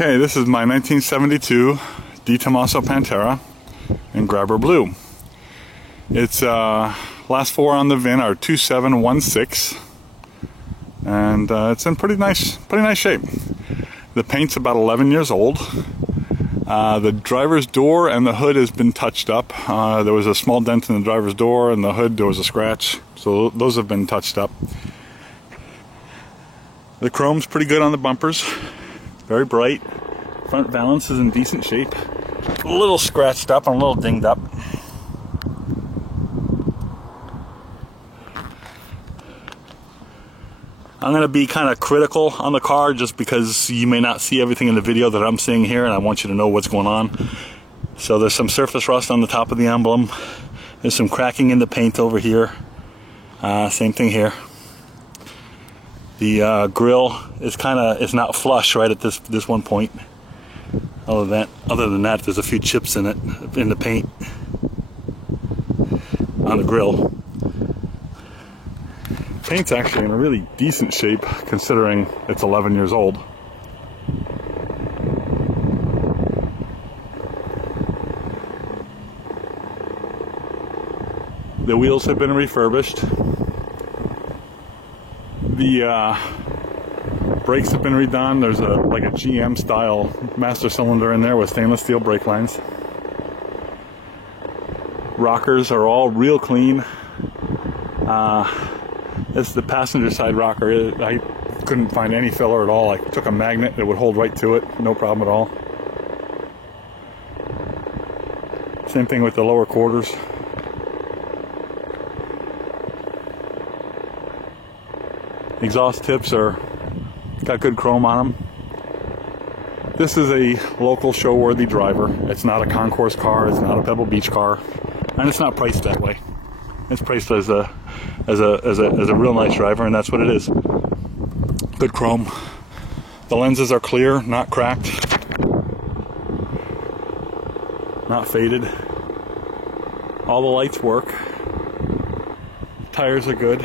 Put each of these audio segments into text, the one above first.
Okay, this is my 1972 De Tomaso Pantera in Grabber Blue. Its last four on the VIN are 2716, and it's in pretty nice shape. The paint's about 11 years old. The driver's door and the hood has been touched up. There was a small dent in the driver's door, and the hood there was a scratch, so those have been touched up. The chrome's pretty good on the bumpers, very bright. Front valance is in decent shape. A little scratched up and a little dinged up. I'm going to be kind of critical on the car just because you may not see everything in the video that I'm seeing here, and I want you to know what's going on. So there's some surface rust on the top of the emblem. There's some cracking in the paint over here. Same thing here. The grill is not flush right at this one point. Other than that, there's a few chips in it, in the paint on the grill. Paint's actually in a really decent shape considering it's 11 years old. The wheels have been refurbished. The brakes have been redone. There's like a GM style master cylinder in there with stainless steel brake lines. Rockers are all real clean. It's the passenger side rocker. I couldn't find any filler at all. I took a magnet, it would hold right to it, no problem at all. Same thing with the lower quarters. Exhaust tips got good chrome on them. This is a local show-worthy driver. It's not a concourse car, it's not a Pebble Beach car, and it's not priced that way. It's priced as a real nice driver, and that's what it is. Good chrome. The lenses are clear, not cracked, not faded. All the lights work. Tires are good.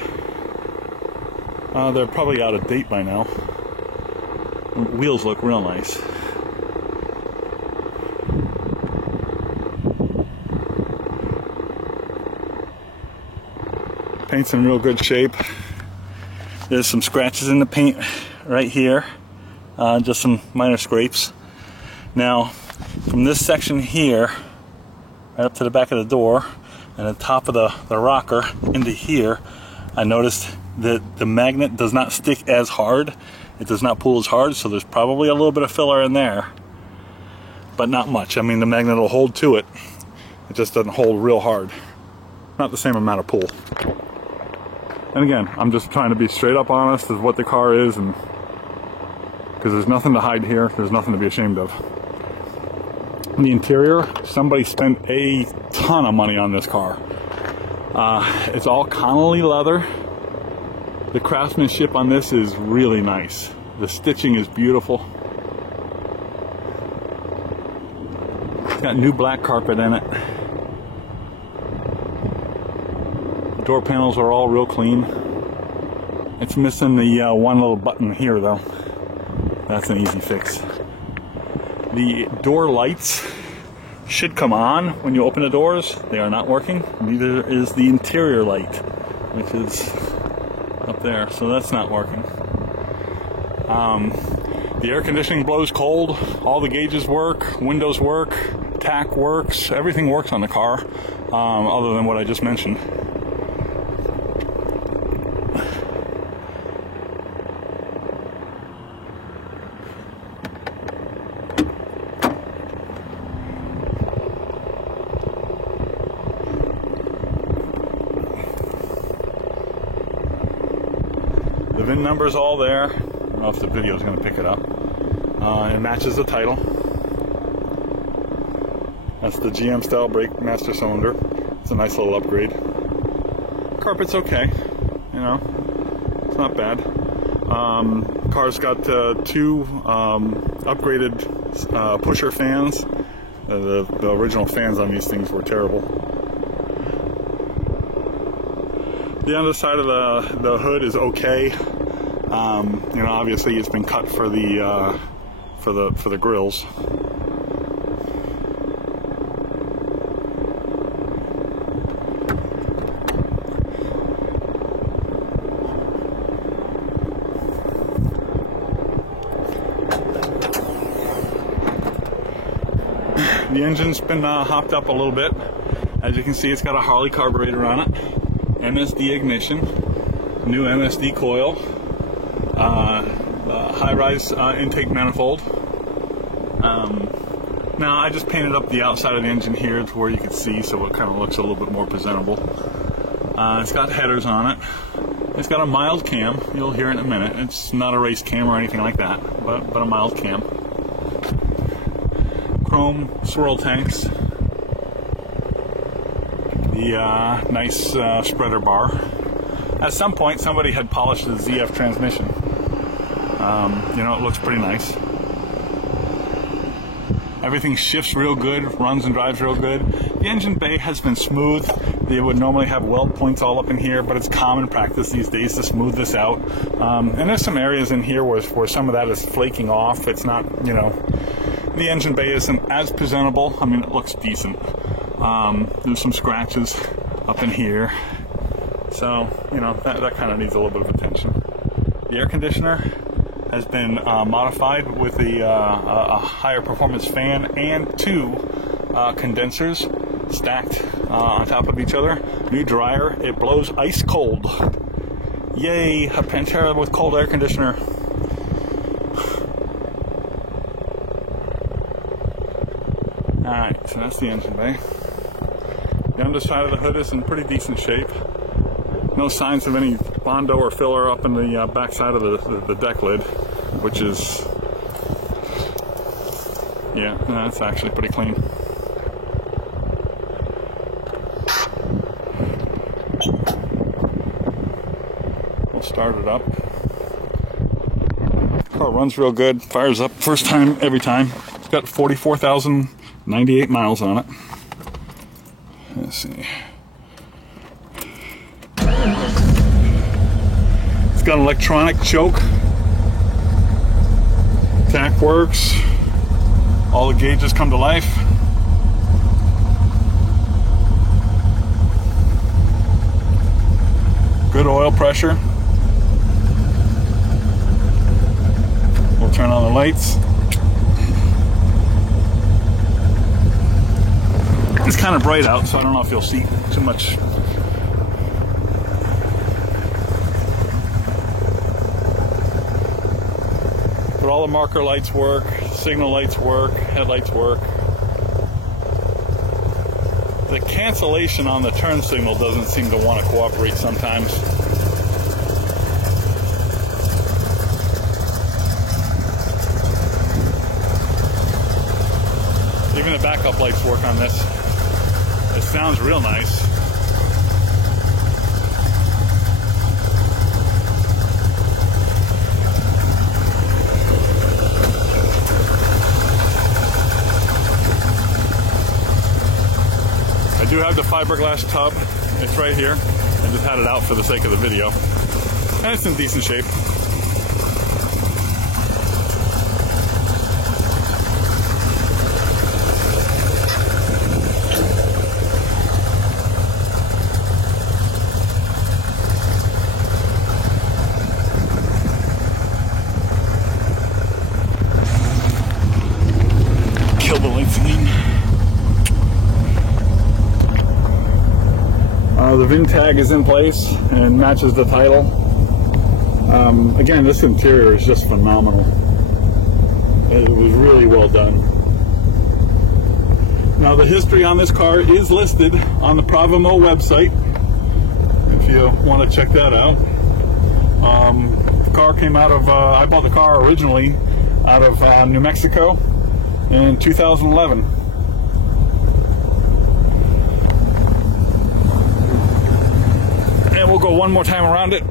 They're probably out of date by now. Wheels look real nice. Paint's in real good shape. There's some scratches in the paint right here, just some minor scrapes. Now, from this section here, right up to the back of the door, and the top of the rocker into here, I noticed that the magnet does not stick as hard. It does not pull as hard, so there's probably a little bit of filler in there, but not much. I mean, the magnet will hold to it. It just doesn't hold real hard. Not the same amount of pull. And again, I'm just trying to be straight up honest as what the car is, and because there's nothing to hide here, there's nothing to be ashamed of. In the interior, somebody spent a ton of money on this car. It's all Connelly leather. The craftsmanship on this is really nice. The stitching is beautiful. It's got new black carpet in it. Door panels are all real clean. It's missing the one little button here though. That's an easy fix. The door lights should come on when you open the doors. They are not working. Neither is the interior light, which is up there, so that's not working. The air conditioning blows cold. All the gauges work, windows work, tack works, everything works on the car, other than what I just mentioned. The VIN number's all there. I don't know if the video is going to pick it up. It matches the title. That's the GM style brake master cylinder. It's a nice little upgrade. Carpet's okay, you know, it's not bad. Car's got two upgraded pusher fans. The original fans on these things were terrible. The underside of the hood is okay. You know, obviously it's been cut for the for the grills. The engine's been hopped up a little bit. As you can see, it's got a Harley carburetor on it, MSD ignition, new MSD coil, high-rise intake manifold. Now I just painted up the outside of the engine here to where you can see, so it kind of looks a little bit more presentable. It's got headers on it. It's got a mild cam. You'll hear in a minute. It's not a race cam or anything like that, but a mild cam. Chrome swirl tanks. The nice spreader bar. At some point, somebody had polished the ZF transmission. You know, it looks pretty nice. Everything shifts real good, runs and drives real good. The engine bay has been smooth. They would normally have weld points all up in here, but it's common practice these days to smooth this out. And there's some areas in here where some of that is flaking off. It's not, you know, the engine bay isn't as presentable. I mean, it looks decent. There's some scratches up in here. So, you know, that kind of needs a little bit of attention. The air conditioner has been modified with a higher performance fan and two condensers stacked on top of each other. New dryer. It blows ice cold. Yay, a Pantera with cold air conditioner. Alright, so that's the engine bay. The underside of the hood is in pretty decent shape. No signs of any Bondo or filler up in the back side of the deck lid, which is, yeah, that's actually pretty clean. We'll start it up. Car runs real good, fires up first time, every time. It's got 44,098 miles on it. Let's see. It's got an electronic choke. Tack works. All the gauges come to life. Good oil pressure. We'll turn on the lights. It's kind of bright out, so I don't know if you'll see too much. But all the marker lights work, signal lights work, headlights work. The cancellation on the turn signal doesn't seem to want to cooperate sometimes. Even the backup lights work on this. It sounds real nice. I do have the fiberglass tub. It's right here. I just had it out for the sake of the video. And it's in decent shape. Kill the lengthening. The VIN tag is in place and matches the title. Again, this interior is just phenomenal. It was really well done. Now the history on this car is listed on the Bravimo website if you want to check that out. The car came out of, I bought the car originally out of New Mexico in 2011. And we'll go one more time around it.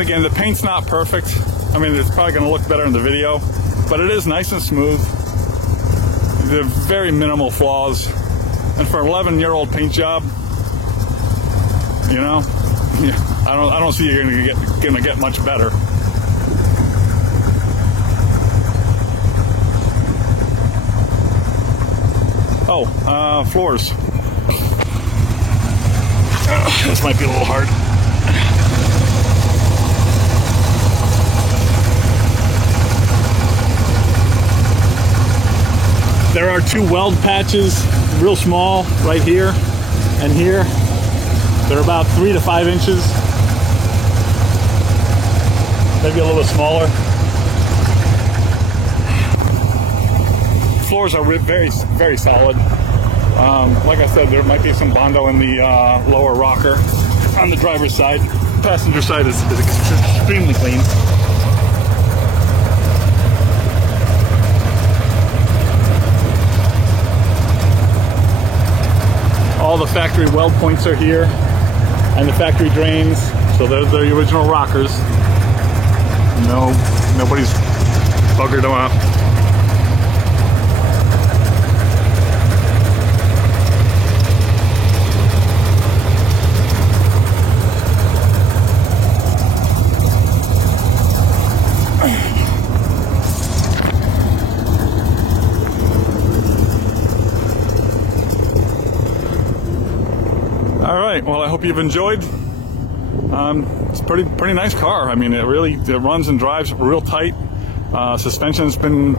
And again, the paint's not perfect. I mean, it's probably going to look better in the video, but it is nice and smooth. There are very minimal flaws. And for an 11-year-old paint job, you know, I don't see you're going to get much better. Oh, floors. This might be a little hard. There are 2 weld patches, real small, right here and here. They're about 3 to 5 inches, maybe a little smaller. Floors are very, very solid. Like I said, there might be some Bondo in the lower rocker. On the driver's side, passenger side is extremely clean. All the factory weld points are here, and the factory drains, so they're the original rockers. No, nobody's buggered them up. Alright, well, I hope you've enjoyed. It's a pretty nice car. I mean, it runs and drives real tight. Suspension's been,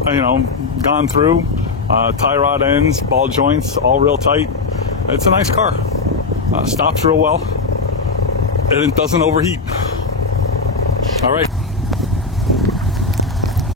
gone through. Tie rod ends, ball joints, all real tight. It's a nice car. Stops real well, and it doesn't overheat. Alright.